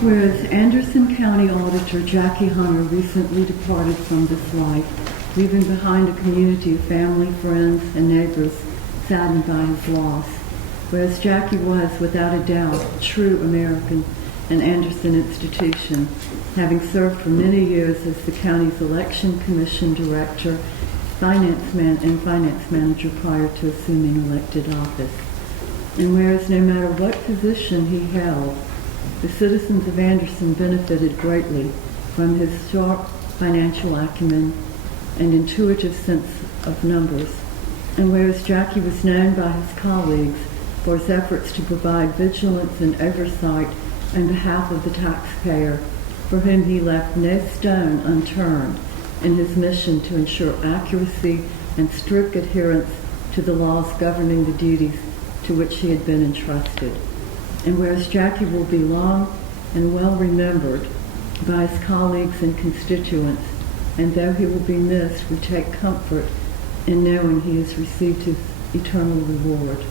Whereas Anderson County Auditor Jacky Hunter recently departed from this life, leaving behind a community of family, friends, and neighbors saddened by his loss. Whereas Jacky was, without a doubt, a true American, an Anderson institution, having served for many years as the county's election commission director, finance manager prior to assuming elected office. And whereas no matter what position he held, the citizens of Anderson benefited greatly from his sharp financial acumen and intuitive sense of numbers. And whereas Jacky was known by his colleagues for his efforts to provide vigilance and oversight on behalf of the taxpayer, for whom he left no stone unturned in his mission to ensure accuracy and strict adherence to the laws governing the duties to which he had been entrusted. And whereas Jacky will be long and well remembered by his colleagues and constituents, and though he will be missed, we take comfort in knowing he has received his eternal reward.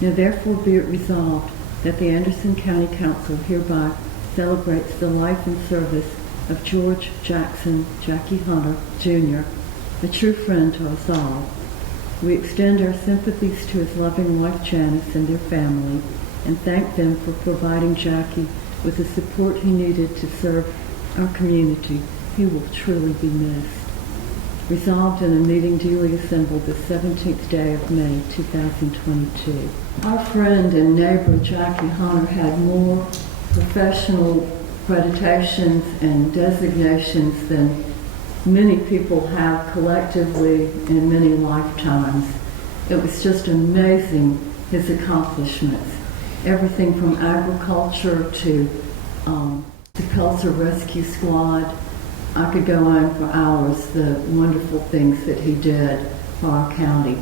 Now therefore be it resolved that the Anderson County Council hereby celebrates the life and service of George Jackson Jacky Hunter, Jr., a true friend to us all. We extend our sympathies to his loving wife Janice and their family, and thank them for providing Jacky with the support he needed to serve our community. He will truly be missed. Resolved in a meeting duly assembled the 17th day of May, 2022. Our friend and neighbor Jacky Hunter had more professional accreditations and designations than many people have collectively in many lifetimes. It was just amazing, his accomplishments. Everything from agriculture to the Pelzer Rescue Squad. I could go on for hours, the wonderful things that he did for our county.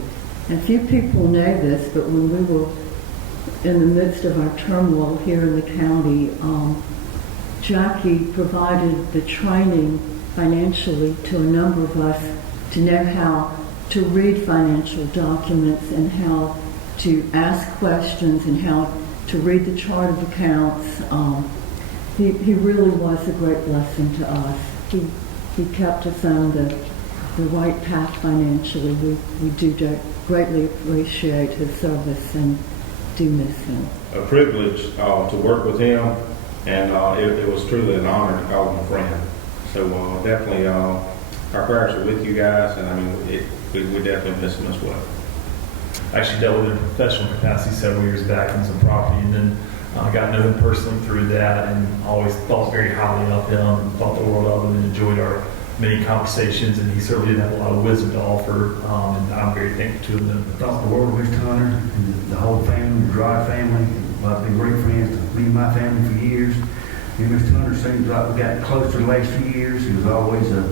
And few people know this, but when we were in the midst of our turmoil here in the county, Jacky provided the training financially to a number of us to know how to read financial documents and how to ask questions and how to read the chart of accounts. He really was a great blessing to us. He kept us on the right path financially. We do greatly appreciate his service and do miss him. A privilege to work with him, and it was truly an honor to call him a friend. So definitely our prayers are with you guys, and I mean, we definitely miss him as well. I actually dealt with him in professional capacity several years back in some property, and then got to know him personally through that, and always thought very highly of him and thought the world of him and enjoyed our many conversations, and he certainly did have a lot of wisdom to offer, and I'm very thankful to him. I thought the world of Mr. Hunter and the whole family, the Dry family. I've been great friends to me and my family for years. Me and Mr. Hunter seems like we got closer the last few years. He was always a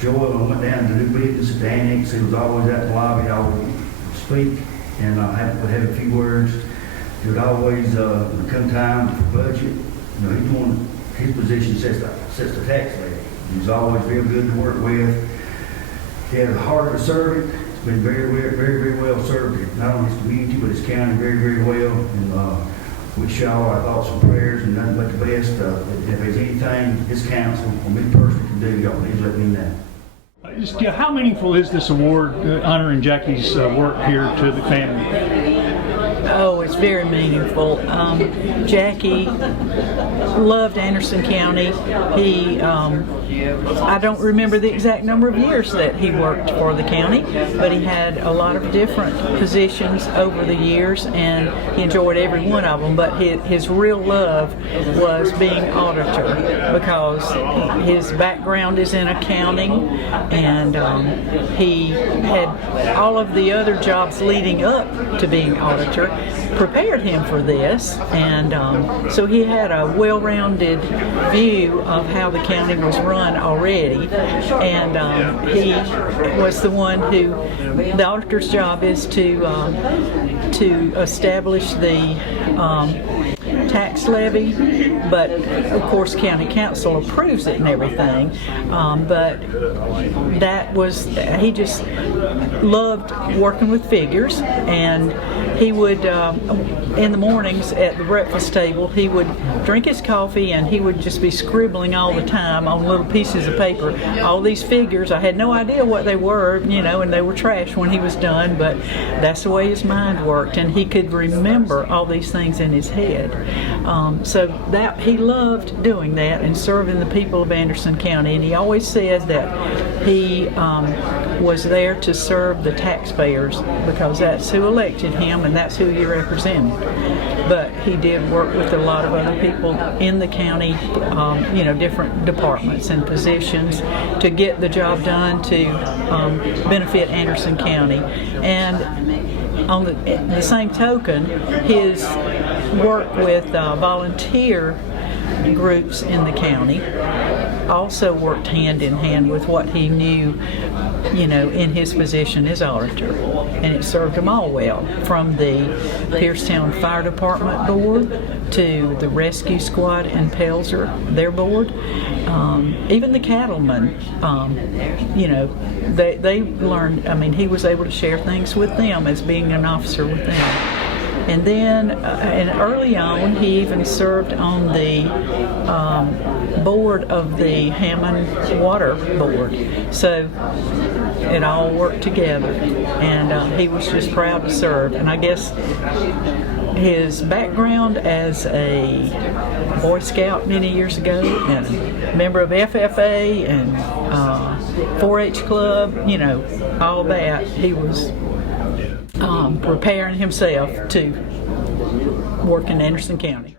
joy when I went down to do business at the annex. He was always at the lobby. I would speak and would have a few words. He would always, when it come time for budget, you know, he's one, his position sets the tax levy. He's always real good to work with. He had a heart of a servant. He's been very well served, not only his community, but his county very well. And wish y'all our thoughts and prayers and nothing but the best. If there's anything his council or me personally can do, y'all please let me know. Just, how meaningful is this award honoring Jacky's work here to the family? Oh, it's very meaningful. Jacky loved Anderson County. He, I don't remember the exact number of years that he worked for the county, but he had a lot of different positions over the years, and he enjoyed every one of them. But his real love was being auditor, because his background is in accounting, and he had all of the other jobs leading up to being auditor prepared him for this, and so he had a well-rounded view of how the county was run already, and he was the one who, the auditor's job is to establish the tax levy, but of course county council approves it and everything. But that was, he just loved working with figures, and he would, in the mornings at the breakfast table, he would drink his coffee and he would just be scribbling all the time on little pieces of paper, all these figures. I had no idea what they were, you know, and they were trash when he was done, but that's the way his mind worked, and he could remember all these things in his head. So that he loved doing that and serving the people of Anderson County, and he always said that he was there to serve the taxpayers because that's who elected him and that's who he represented. But he did work with a lot of other people in the county, you know, different departments and positions to get the job done to benefit Anderson County. And on the same token, his work with volunteer groups in the county also worked hand in hand with what he knew, you know, in his position as auditor, and it served them all well, from the Piercetown Fire Department board to the rescue squad in Pelzer, their board, even the cattlemen, you know, they learned. I mean, he was able to share things with them as being an officer with them. And then, and early on, he even served on the board of the Hammond Water Board. So it all worked together, and he was just proud to serve. And I guess his background as a Boy Scout many years ago, and a member of FFA and 4-H Club, you know, all that, he was preparing himself to work in Anderson County.